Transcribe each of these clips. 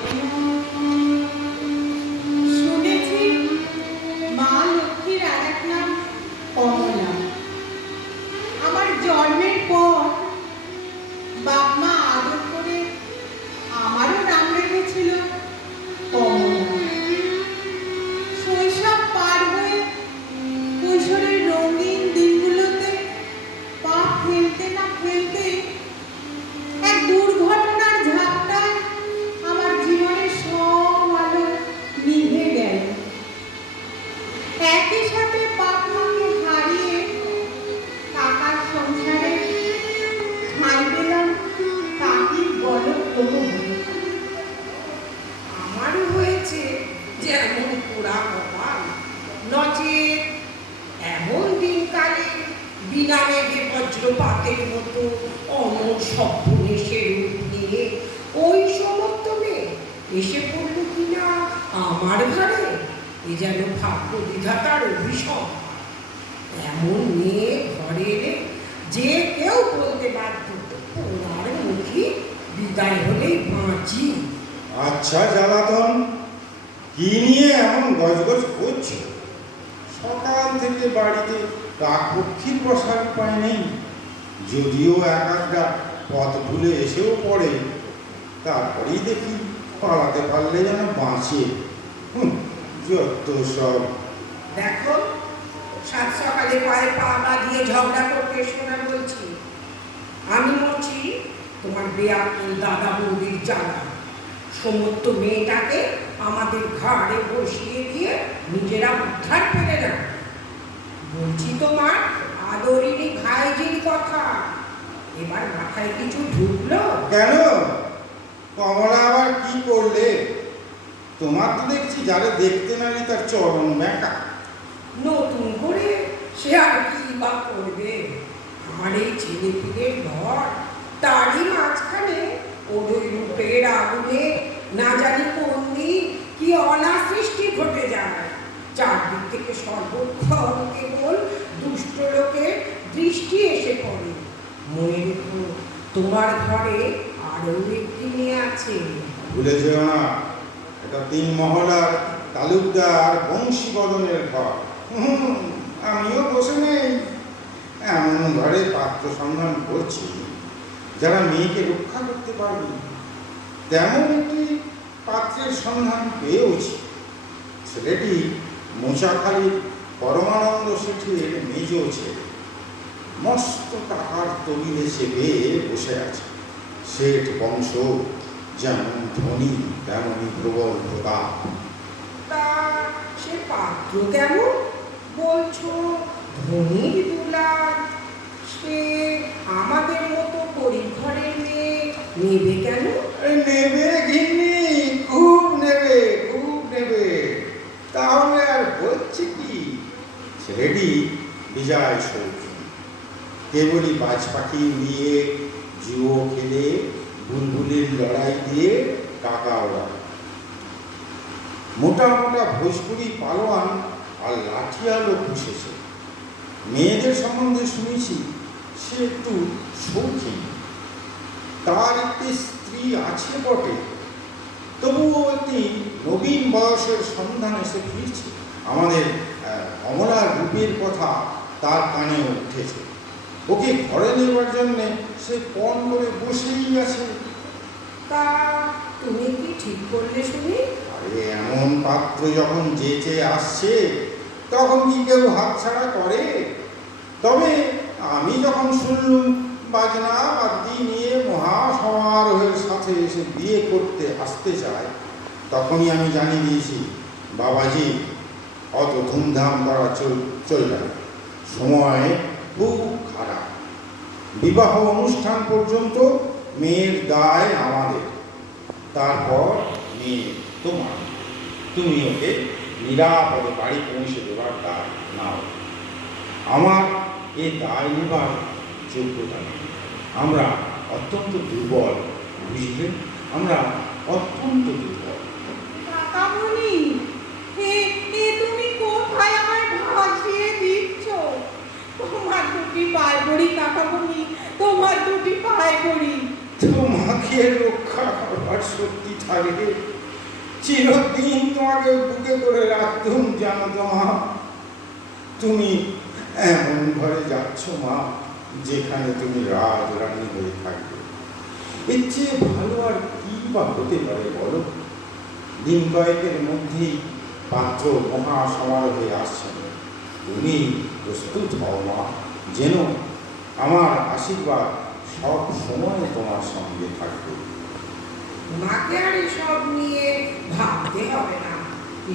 শুনেছি যেন ভাগ্য বিধাতার অভিশপ। এমন মেয়ে ঘরে যে কেউ বলতে বাধ্য ওনার মুখী বিদায় হলেই বাঁচি। আচ্ছা জ্বালাতন কি নিয়ে এমন গজগজ করছ? সকাল থেকে বাড়িতে কাকপক্ষীর বসার উপায় নেই। যদিও এক একটা পথ ভুলে এসেও পড়ে তারপরেই দেখি পালাতে পারলে যেন বাঁচে। হুঁ, যত সব দেখো সাত সকালে পায়ে পা বাঁধিয়ে ঝগড়া করতে শোনা বলছি। আমি মরছি তোমার বেয়াকুল দাদা বৌদির জ্বালা। সমস্ত মেয়েটাকে আমাদের ঘাড়ে বসিয়ে দিয়ে নিজেরা উদ্ধার পেলে না। বলছি তোমার আদরিনী ভাইজির কথা। এবার মাথায় কিছু ঢুকলো? কেন? কমলা আবার কি করলে? তোমার তো দেখছি যারা দেখতে নারী তার চরণ ব্যাকা নতুন করে সে আর কি বা করবে? আমার এই ছেলে পিলের ঘর তারই মাঝখানে ওদের রূপের আগুনে না জানি কোন দিন কি অনাসৃষ্টি ঘটে যায়। চারদিক থেকে সর্বক্ষণ কেবল দুষ্ট লোকের দৃষ্টি এসে পড়ে। মনে রেখো তোমার ঘরে আরও একটি মেয়ে আছে। ভুলে যেও না। এটা তিন মহলার তালুকদার বংশী বদনের ঘর। আমিও বসে নেই। এমন ঘরে পাত্র সন্ধান করছি, যারা মেয়েকে রক্ষা করতে পারবে। তেমন একটি পাত্রের সন্ধান পেয়েওছি। ছেলেটি মোচাখালীর পরমানন্দ শেঠের মেজ ছেলে। মস্ত টাকার তবিলে চেপে বসে আছে। শেঠ বংশ যেমন ধনী তেমনই প্রবল প্রতাপ তা সে পাত্র কেমন বলছো ধনির দুলার সে আমাদের মতো গরিব ঘরের মেয়ে নেবে কেন নেবে ঘিন্নি খুব নেবে খুব নেবে তাহলে আর বলছি কি ছেলেটি বিজয় সৌখী কেবলই বাজ পাখি উড়িয়ে জুয়ো খেলে বুলবুলির লড়াই দিয়ে কাকা ওড়া মোটা মোটা ভোজপুরি পালোয়ান আর লাঠিয়ালও পুষেছে মেয়েদের সম্বন্ধে শুনেছি, সে একটু শৌখিন। তার একটি স্ত্রী আছে বটে, তবুও একটি নবীন বয়সের সন্ধান এসে ফিরছে। আমাদের অমলার রূপের কথা তার কানে উঠেছে। ওকে ঘরে নেবার জন্যে সে পণ করে বসেই আছে। তা তুমি কি ঠিক করলে শুনি? আরে এমন পাত্র যখন যেচে আসছে তখন কি কেউ হাতছাড়া করে? তবে আমি যখন শুনলুম বাজনা বাদ্যি নিয়ে মহাসমারোহের সাথে এসে বিয়ে করতে আসতে চায় তখনই আমি জানিয়ে দিয়েছি বাবাজি অত ধুমধাম করা চল চলবে সময় খুব খারাপ। বিবাহ অনুষ্ঠান পর্যন্ত মেয়ের দায় আমাদের তারপর মেয়ে তোমার, তুমি ওকে নিরাপদে বাড়ি পৌঁছে দেবার দায় নাও। আমার এ দায় নেবার যোগ্যতা নেই। আমরা অত্যন্ত দুর্বল, বুঝলে? আমরা অত্যন্ত দুর্বল কাকামণি এ এ তুমি কোথায় আমায় ভাসিয়ে দিচ্ছ তোমার দুটি পায়ে পড়ি কাকামণি তোমার দুটি পায়ে পড়ি। তোমাকে রক্ষা করবার শক্তি থাকে। চিরদিন তোমাকে বুকে করে রাখতুম জানো তো মা। তুমি এমন ঘরে যাচ্ছ মা, যেখানে তুমি রাজরানী হয়ে থাকবে। এর চেয়ে ভালো আর কি বা হতে পারে বলো? দিন কয়েকের মধ্যেই পাত্র মহা সমারোহে আসছেন তুমি প্রস্তুত হও মা যেন আমার আশীর্বাদ সব সময় তোমার সঙ্গে থাকবে। মাকে আর এসব নিয়ে ভাবতে হবে না।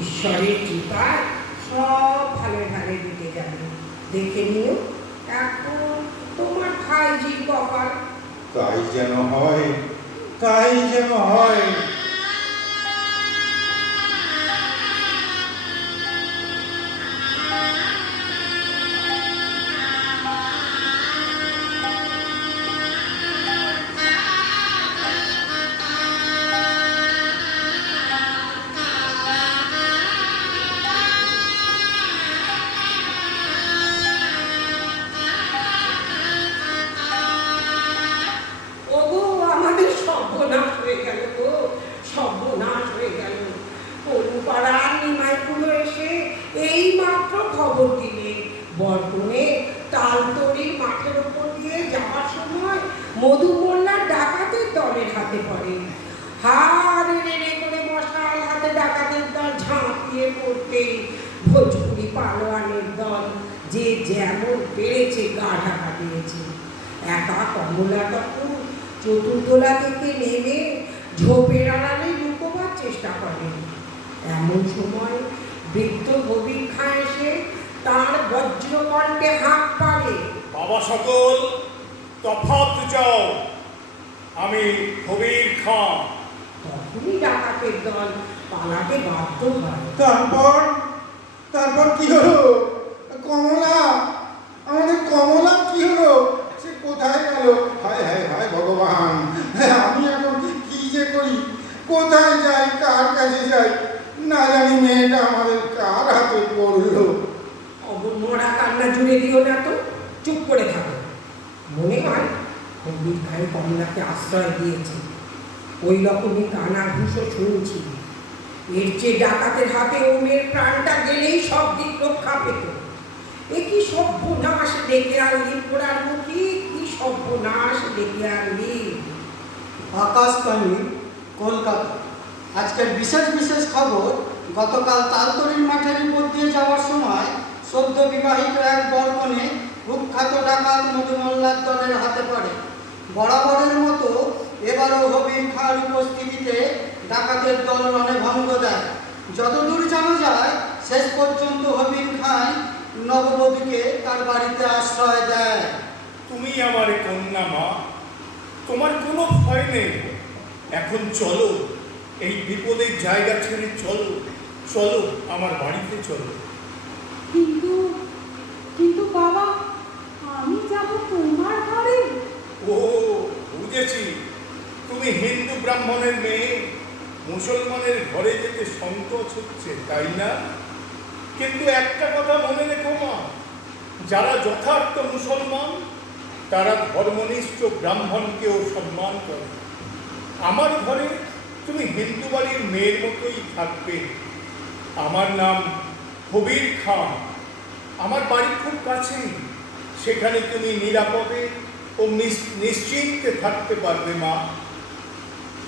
ঈশ্বরের কৃপায় সব ভালো ভালো দিতে যাবে। দেখে নিও এখন তোমার খাইজির কপাল? তাই যেন হয় তাই যেন হয়। চতুর্দোলা থেকে নেমে ঝোপের আড়ালে লুকোবার চেষ্টা করেন। এমন সময় বৃদ্ধ খাঁ এসে তার বজ্রকণ্ঠে হাঁক পারে বাবা সকল তফাৎ যাও। আমি কবির খাঁ তখনই ডাকাতের দল পালাতে বাধ্য হয়। তারপর তারপর কি হলো? কমলা আমাদের কমলা কি হলো? সে কোথায় গেল? হায় হায় হায় ভগবান। আমি এখন কি যে করি? কোথায় যাই? কার কাছে যাই? না জানি মেয়েটা আমাদের কার হাতে পড়ল। অবমরা কান্না জুড়ে দিও না তো। চুপ করে থাকো। মনে হয় কবির ভাই কমলাকে আশ্রয় দিয়েছে। ওই রকমই কানা ঘুষো শুনছি। এর চেয়ে ডাকাতের হাতে ওমের প্রাণটা গেলেই সব দিক রক্ষা পেত। এ কি সর্বনাশ ডেকে আনলি পোড়ার মুখী? কি সর্বনাশ ডেকে আকাশবাণী, কলকাতা। আজকের বিশেষ বিশেষ খবর, গতকাল তালতরির মাঠের উপর দিয়ে যাওয়ার সময় সদ্য বিবাহিত এক বর্মণে কুখ্যাত ডাকাত মধুমল্লার দলের হাতে পড়ে। বরাবরের মতো এবারও হবির খাঁর উপস্থিতিতে ডাকাতের দল রণে ভঙ্গ দেয়। যতদূর জানা যায়, শেষ পর্যন্ত হবির খান নববধূকে তার বাড়িতে আশ্রয় দেয়। তুমি আমার কন্যা মা তোমার কোনো ভয় নেই। এখন চলো এই বিপদের জায়গা ছেড়ে চলো চলো আমার বাড়িতে চলো। কিন্তু কিন্তু বাবা আমি যাব তোমার ঘরে? ও বুঝেছি। তুমি হিন্দু ব্রাহ্মণের মেয়ে মুসলমানের ঘরে যেতে সংকোচ হচ্ছে তাই না? কিন্তু একটা কথা মনে রেখো মা যারা যথার্থ মুসলমান তারা ধর্মনিষ্ঠ ব্রাহ্মণকেও সম্মান করে। আমার ঘরে তুমি হিন্দু বাড়ির মেয়ের মতোই থাকবে। আমার নাম কবির খান। আমার বাড়ি খুব কাছেই। সেখানে তুমি নিরাপদে ও নিশ্চিন্তে থাকতে পারবে মা।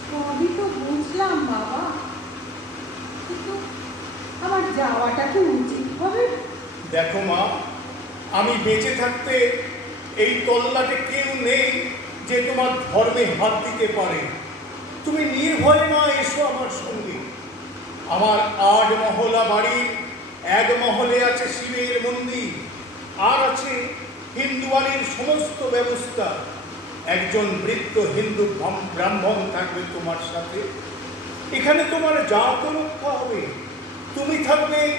সবই তো বুঝলাম বাবা। কিন্তু আমার যাওয়াটা কি উচিত হবে? দেখো মা আমি বেঁচে থাকতে এই তল্লাটে কেউ নেই যে তোমার ধর্মে হাত দিতে পারে। তুমি নির্ভয়ে মা এসো আমার সঙ্গে। আমার আট মহলা বাড়ির এক মহলে আছে শিবের মন্দির, আর আছে হিন্দু বাড়ির সমস্ত ব্যবস্থা। একজন বৃত্ত হিন্দু ব্রাহ্ম- ব্রাহ্মণ থাকবে তোমার সাথে। এখানে তোমার জাত রক্ষা হবে। তুমি থাকবে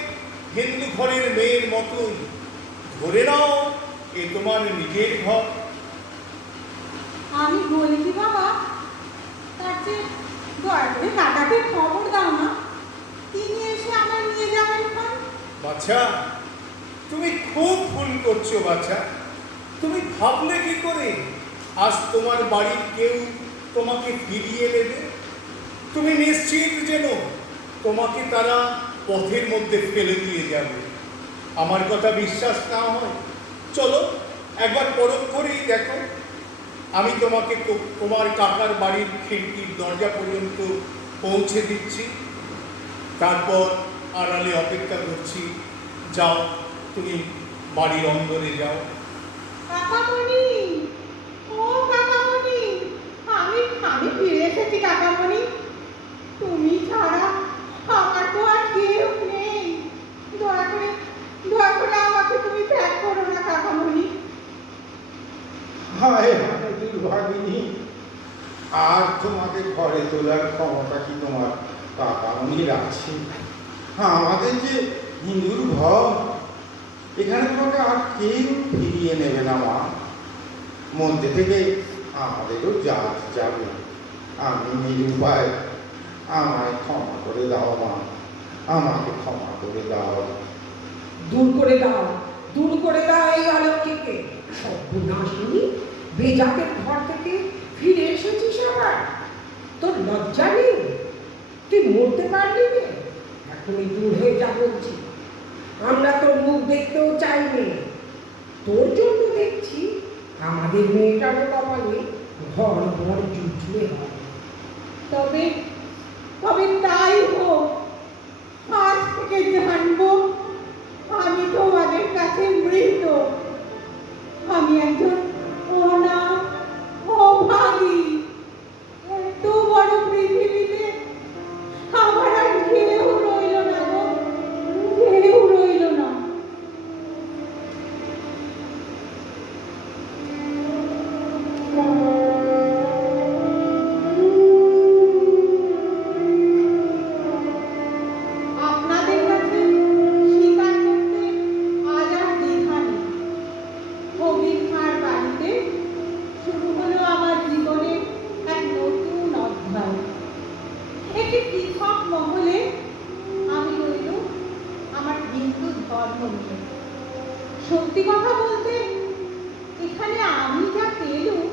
হিন্দু ঘরের মেয়ের মতন। ধরে নাও এ তোমার নিজের ঘর আমি বলি কি বাবা তার চেয়ে দয়া করে কাকাকে খবর দাও না। তিনি এসে আমার নিয়ে যাবেন বাচ্চা তুমি খুব ভুল করছ বাচ্চা তুমি ভাবলে কি করে? আজ তোমার বাড়ির কেউ তোমাকে ফিরিয়ে দেবে? তুমি নিশ্চিত যেন তোমাকে তারা পথের মধ্যে ফেলে দিয়ে যাবে? আমার কথা বিশ্বাস না হয়? চলো, একবার পরখ করেই দেখো। আমি তোমাকে তোমার কাকার বাড়ির খিড়কির দরজা পর্যন্ত পৌঁছে দিচ্ছি। তারপর আড়ালে অপেক্ষা করছি। যাও, তুমি বাড়ির অন্দরে যাও। আমি আমি তুমি ছাড়া আমার তো আর কেউ নেই। দয়া করে দয়া করে আমাকে তুমি ত্যাগ করো না কাকামণি হায়? দুর্ভাগিনী। আর তোমাকে ঘরে তোলার ক্ষমতা কি তোমার? কাকামনির আছে হ্যাঁ আমাদের যে হিন্দুর ঘর, এখানে তোমাকে আর কেউ ফিরিয়ে নেবে না, মা। মধ্যে থেকে আমাদেরও জাত যাবে। আমি নিরুপায়। আমায় ক্ষমা করে দাও, মা। আমাকে ক্ষমা করে দাও। দূর করে দাও। দূর করে দাও এই অলক্ষীকে সর্বনাশিনী বেজাতের ঘর থেকে ফিরে এসেছিস আবার? তোর লজ্জা নেই? তুই মরতে পারলি না? এখনই দূর হয়ে যা বলছি। আমরা তোর মুখ দেখতেও চাইনি। তোর জন্য দেখছি আমাদের মেয়েটারও কপালে ঘর ঘর জুটলে হয়। তবে তবে তাই হোক, আজ থেকে জানব আমি তোমাদের কাছে মৃত। আমি একজন অনাথ অভাগী এত বড় পৃথিবীতে ধরবে সত্যি কথা বলতে এখানে আমি যা পেলুম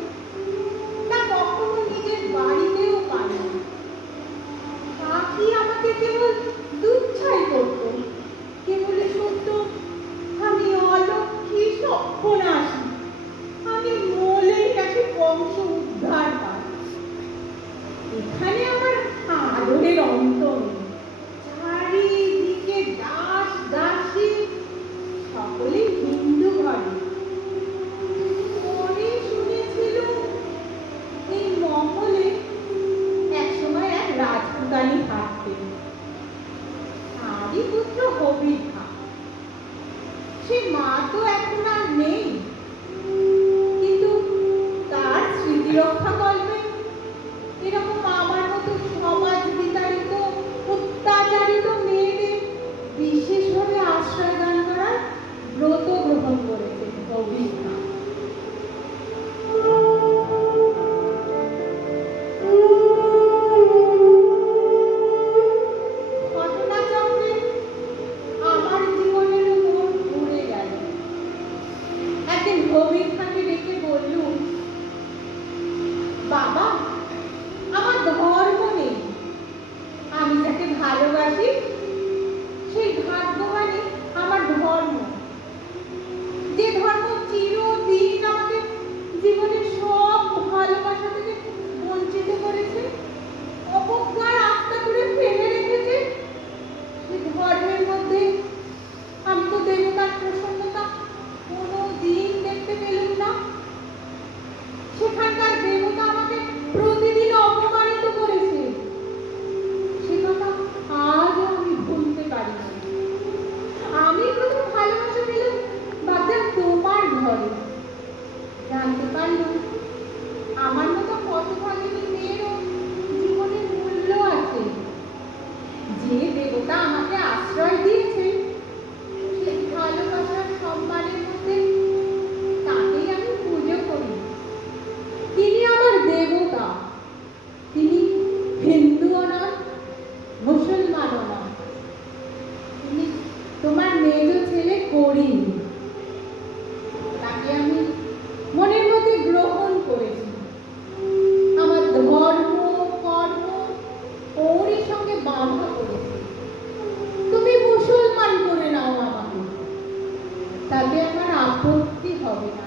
আপত্তি হবে না।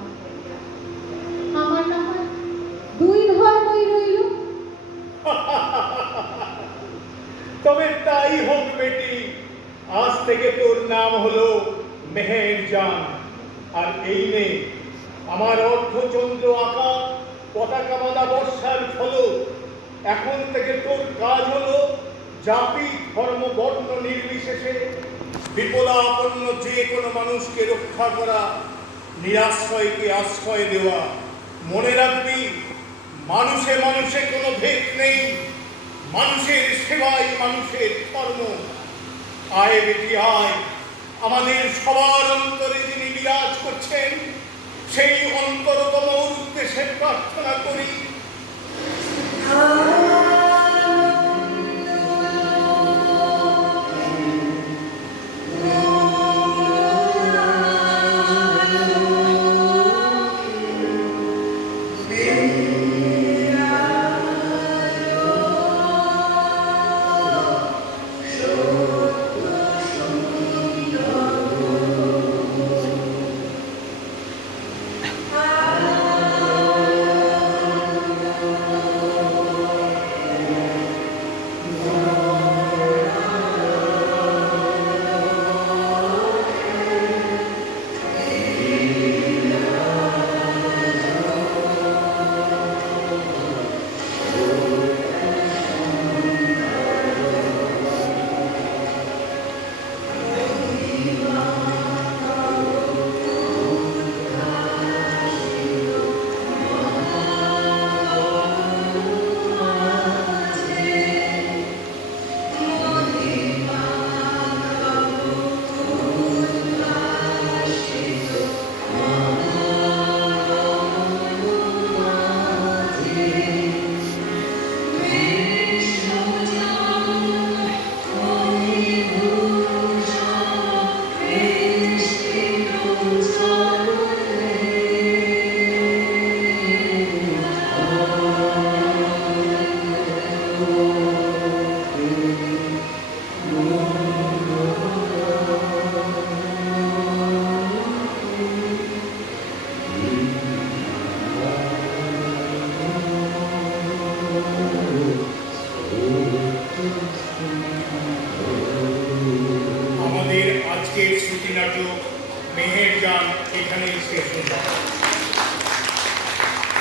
আমার না হয় দুই ধর্মই রইল। তবে তাই হোক বেটি, আজ থেকে তোর নাম হলো মেহের জান আর এই মেয়ে আমার অর্ধচন্দ্র আঁকা পতাকা বাঁধা বর্ষার ফল এখন থেকে তোর কাজ হলো জাতি, ধর্ম, বর্ণ নির্বিশেষে বিপদাপন্ন যে কোনো মানুষকে রক্ষা করা। নিরাশ্রয়কে আশ্রয় দেওয়া। মনে রাখবি, মানুষে মানুষে কোনো ভেদ নেই। মানুষের সেবাই মানুষের ধর্ম। আয় বেটি, আয়। আমাদের সবার অন্তরে যিনি বিরাজ করছেন, সেই অন্তরতম উদ্দেশ্যে প্রার্থনা করি।